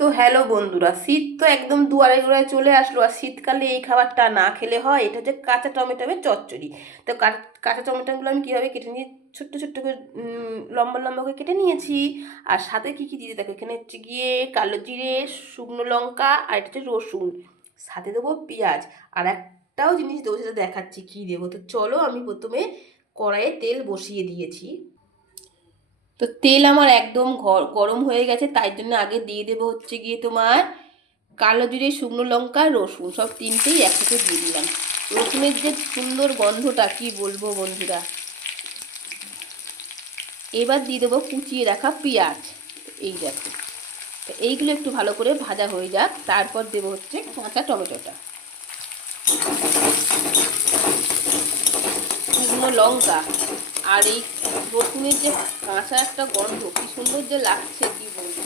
তো হ্যালো বন্ধুরা, শীত তো একদম দুয়ারে দুয়ারে চলে আসলো আর শীতকালে এই খাবারটা না খেলে হয়, এটা হচ্ছে কাঁচা টমেটোমের চচ্চড়ি। তো কাঁচা টমেটোগুলো আমি কীভাবে কেটে নিয়ে, ছোট্ট ছোট্ট করে লম্বা লম্বা করে কেটে নিয়েছি। আর সাথে কী কী দিতে দেখো এখানে হচ্ছে গিয়ে কালো জিরে, শুকনো লঙ্কা আর এটা হচ্ছে রসুন। সাথে দেবো পেঁয়াজ। আর একটাও জিনিস দেবো সেটা দেখাচ্ছি, কী দেবো? তো চলো আমি প্রথমে কড়াইয়ে তেল বসিয়ে দিয়েছি। তো তেল আমার একদম গরম হয়ে গেছে, তাই জন্য আগে দিয়ে দেবো হচ্ছে গিয়ে তোমার কালো জিরে, শুকনো লঙ্কা, রসুন, সব তিনটেই একসাথে দিয়ে দিলাম। রসুনের যে সুন্দর গন্ধটা, কি বলব বন্ধুরা? এবার দিয়ে দেবো কুচিয়ে রাখা পেঁয়াজ। এই দেখো, তো এইগুলো একটু ভালো করে ভাজা হয়ে যাক, তারপর দেবো হচ্ছে কাঁচা টমেটোটা। শুকনো লঙ্কা। আর এই রসুনের যে কাঁচা একটা গন্ধ, কি সুন্দর যে লাগছে, কি বলব।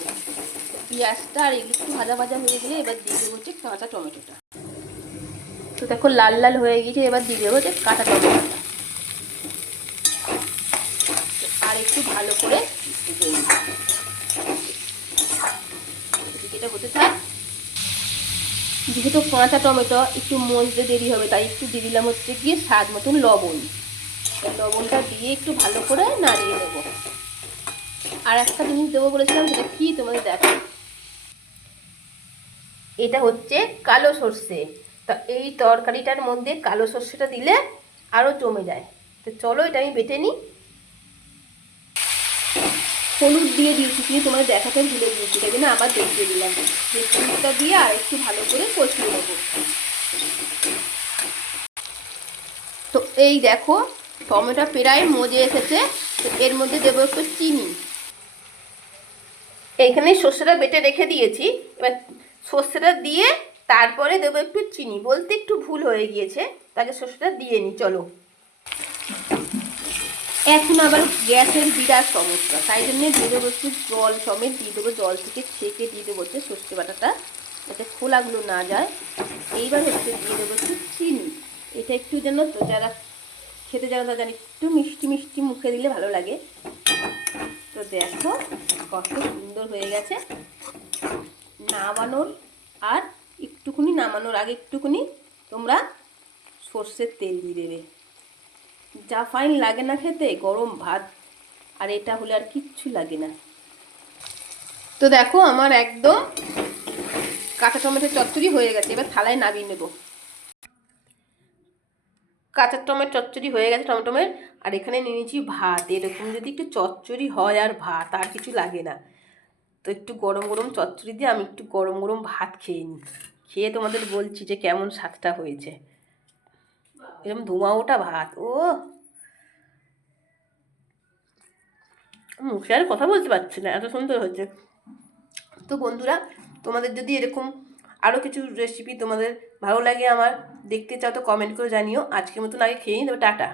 পেঁয়াজটা আর এগুলো একটু ভাজা ভাজা হয়ে গেলে এবার দিয়ে দেবো হচ্ছে কাঁচা টমেটোটা। তো দেখো, লাল লাল হয়ে গেছে, এবার দিয়ে দেবো হচ্ছে কাঁচা টমেটোটা। আর একটু ভালো করে এটা যেহেতু কাঁচা টমেটো, একটু মজতে দেরি হবে, তাই একটু দিয়ে দিলাম হচ্ছে গিয়ে স্বাদ মতন লবণ। লবণটা দিয়ে একটু ভালো করে নাড়িয়ে দেবো। আর একটা জিনিস দেবো বলেছিলাম, সেটা কি তোমাদের দেখো এটা হচ্ছে কালো সর্ষে। তা এই তরকারিটার মধ্যে কালো সর্ষেটা দিলে আরও জমে যায়। তো চলো এটা আমি বেটে নিই। হলুদ দিয়ে দিয়েছি কিন্তু তোমাদের দেখাতে ভুলে দিয়েছি তাই জন্য আবার দেখিয়ে দিলাম। হলুদটা দিয়ে আর একটু ভালো করে কষিয়ে নেব। তো এই দেখো টমেটো প্রায় মজে এসেছে। এর মধ্যে দেবো একটু চিনি। এইখানে সর্ষেটা বেটে রেখে দিয়েছি। এবার সর্ষেটা দিয়ে তারপরে দেবো একটু চিনি। বলতে একটু ভুল হয়ে গিয়েছে, তাকে সর্ষেটা দিয়ে নিই চলো। এখন আবার গ্যাসের বিরাট সমস্যা, তাই জন্য দিয়ে দেবো একটু জল সমেত, দিয়ে দেবো জল থেকে ছেঁকে দিয়ে দেবো হচ্ছে সর্ষে বাটাটা, যাতে খোলাগুলো না যায়। এইবার হচ্ছে দিয়ে দেবো একটু চিনি। এটা একটু যেন যারা খেতে যারা তারা একটু মিষ্টি মিষ্টি মুখে দিলে ভালো লাগে। তো দেখো কত সুন্দর হয়ে গেছে। নামানোর আর একটুখানি নামানোর আগে একটুখানি তোমরা সর্ষের তেল দিয়ে দেবে। যা ফাইন লাগে না খেতে, গরম ভাত। আর এটা হলে আর কিচ্ছু লাগে না। তো দেখো আমার একদম কাঁচা টমেটো চচ্চড়ি হয়ে গেছে, এবার থালায় নামিয়ে নেব। কাঁচা টমেটো চচ্চড়ি হয়ে গেছে টমেটোমের, আর এখানে নিয়ে নিয়েছি ভাত। এরকম যদি একটু চচ্চড়ি হয় আর ভাত, আর কিছু লাগে না। তো একটু গরম গরম চচ্চড়ি দিয়ে আমি একটু গরম গরম ভাত খেয়ে নিই। খেয়ে তোমাদের বলছি যে কেমন স্বাদটা হয়েছে। এরকম ধোঁয়া ওটা ভাত, ও। মুখে আর কথা বলতে পারছি না, এত সুন্দর হচ্ছে তো বন্ধুরা, তোমাদের যদি এরকম আরও কিছু রেসিপি তোমাদের ভালো লাগে আমার, দেখতে চাও তো কমেন্ট করে জানিও। আজকের মতন আগে খেয়ে নিই তবে টাটা।